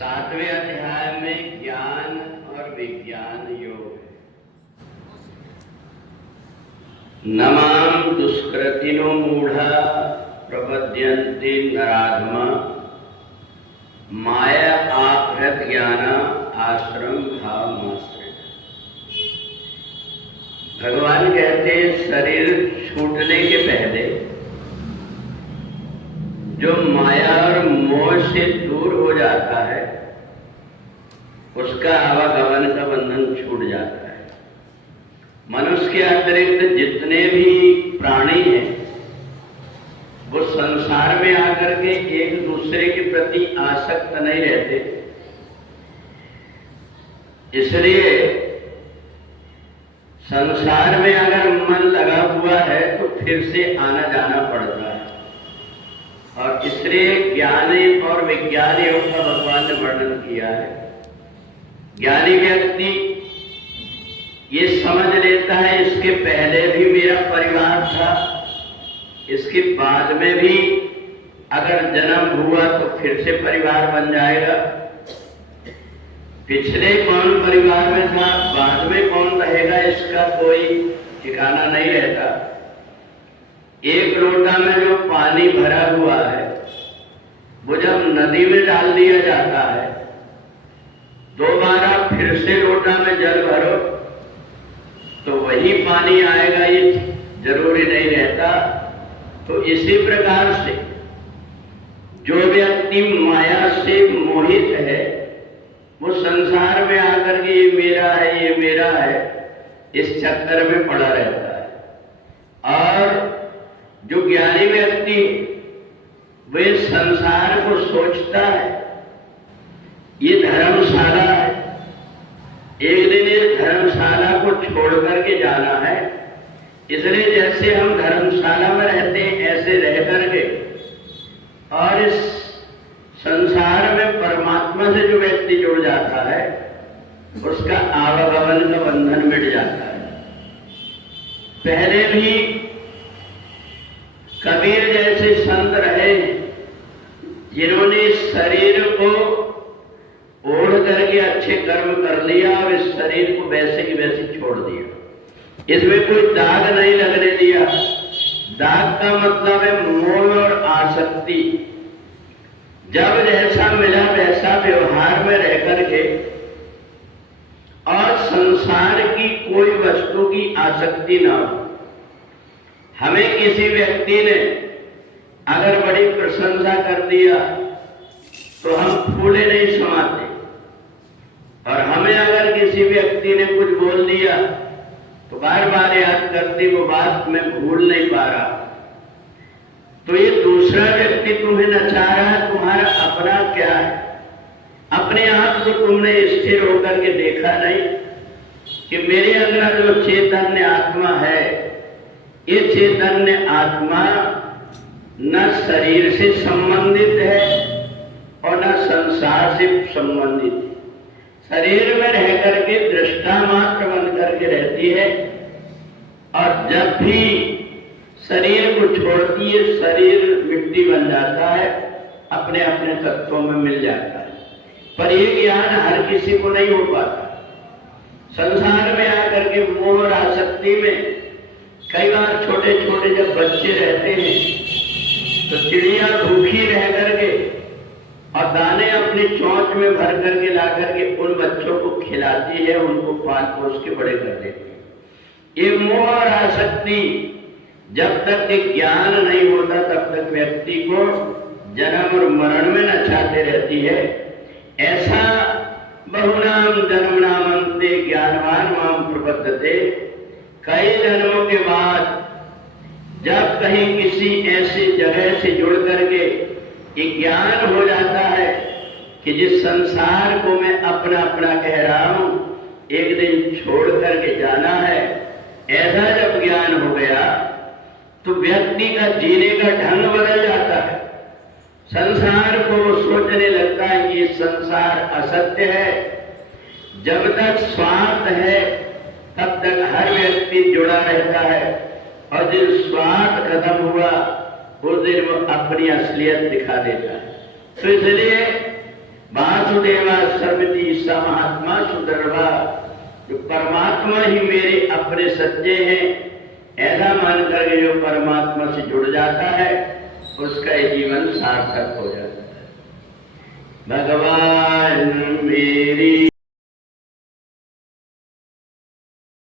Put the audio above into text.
सातवें अध्याय में ज्ञान और विज्ञान योग है। नमाम दुष्कृतिनो मूढ़ा प्रपद्यन्ते नराधमा माया आभृत ज्ञान आश्रम भावमाश्रित। भगवान कहते शरीर छूटने के पहले जो माया और मोह से दूर हो जाता है उसका आवागमन का बंधन छूट जाता है। मनुष्य के अतिरिक्त जितने भी प्राणी हैं वो संसार में आकर के एक दूसरे के प्रति आसक्त नहीं रहते, इसलिए संसार में अगर मन लगा हुआ है तो फिर से आना जाना पड़ता है। और इसलिए ज्ञानी और विज्ञान योग का भगवान ने वर्णन किया है। ज्ञानी व्यक्ति ये समझ लेता है इसके पहले भी मेरा परिवार था, इसके बाद में भी अगर जन्म हुआ तो फिर से परिवार बन जाएगा। पिछले कौन परिवार में था, बाद में कौन रहेगा, इसका कोई ठिकाना नहीं रहता। एक लोटा में जो पानी भरा हुआ है वो जब नदी में डाल दिया जाता है, दोबारा फिर से लोटा में जल भरो तो वही पानी आएगा, ये जरूरी नहीं रहता। तो इसी प्रकार से जो व्यक्ति माया से मोहित है वो संसार में आकर के ये मेरा है, ये मेरा है, इस चक्कर में पड़ा रहता है। और जो ज्ञानी व्यक्ति वे संसार को सोचता है ये धर्मशाला है, एक दिन इस धर्मशाला को छोड़ करके जाना है, इसलिए जैसे हम धर्मशाला में रहते हैं ऐसे रह करके और इस संसार में परमात्मा से जो व्यक्ति जुड़ जाता है उसका आवागमन का बंधन मिट जाता है। पहले भी कबीर जैसे संत रहे जिन्होंने शरीर को ओढ़ करके अच्छे कर्म कर लिया और इस शरीर को वैसे की वैसे छोड़ दिया, इसमें कोई दाग नहीं लगने दिया। दाग का मतलब है मोह और आसक्ति। जब जैसा मिला वैसा व्यवहार में रह करके और संसार की कोई वस्तु की आसक्ति ना हो। हमें किसी व्यक्ति ने अगर बड़ी प्रशंसा कर दिया तो हम फूले नहीं समाते, और हमें अगर किसी व्यक्ति ने कुछ बोल दिया तो बार बार याद करती वो बात मैं भूल नहीं पा रहा। तो ये दूसरा व्यक्ति तुम्हें नचा रहा है, तुम्हारा अपना क्या है? अपने आप को तुमने स्थिर होकर के देखा नहीं कि मेरे अंदर जो चैतन्य आत्मा है ये चैतन्य आत्मा न शरीर से संबंधित है और न संसार से संबंधित है। शरीर में रह करके दृष्टा मात्र बन करके रहती है, और जब भी शरीर को छोड़ती है शरीर मिट्टी बन जाता है, अपने अपने तत्वों में मिल जाता है। पर ये ज्ञान हर किसी को नहीं हो पाता। संसार में आकर के मोह और आसक्ति में कई बार छोटे छोटे जब बच्चे रहते हैं तो चिड़िया भूखी रह करके और दाने अपनी चोंच में भर करके ला करके उन बच्चों को खिलाती है, उनको पाल पोस के बड़े कर देती है। ये मोह और आसक्ति जब तक के ज्ञान नहीं होता तब तक व्यक्ति को जन्म और मरण में नचाते रहती है। ऐसा बहुनाम जन्मनाम अंते ज्ञानवान माम प्रपद्यते। कई जन्मों के बाद जब कहीं किसी ऐसी जगह से जुड़ करके ये ज्ञान हो जाता है कि जिस संसार को मैं अपना अपना कह रहा हूं एक दिन छोड़ करके जाना है, ऐसा जब ज्ञान हो गया तो व्यक्ति का जीने का ढंग बदल जाता है। संसार को वो सोचने लगता है कि ये संसार असत्य है। जब तक स्वार्थ है तब तक हर व्यक्ति जुड़ा रहता है, और जिस स्वार्थ खत्म हुआ उस दिन वो अपनी असलियत दिखा देता है। तो इसलिए बात वासुदेवा सर्वति स महात्मा सुदर्भा, जो परमात्मा ही मेरे अपने सच्चे हैं ऐसा मानकर के जो परमात्मा से जुड़ जाता है उसका जीवन सार्थक हो जाता है। भगवान मेरी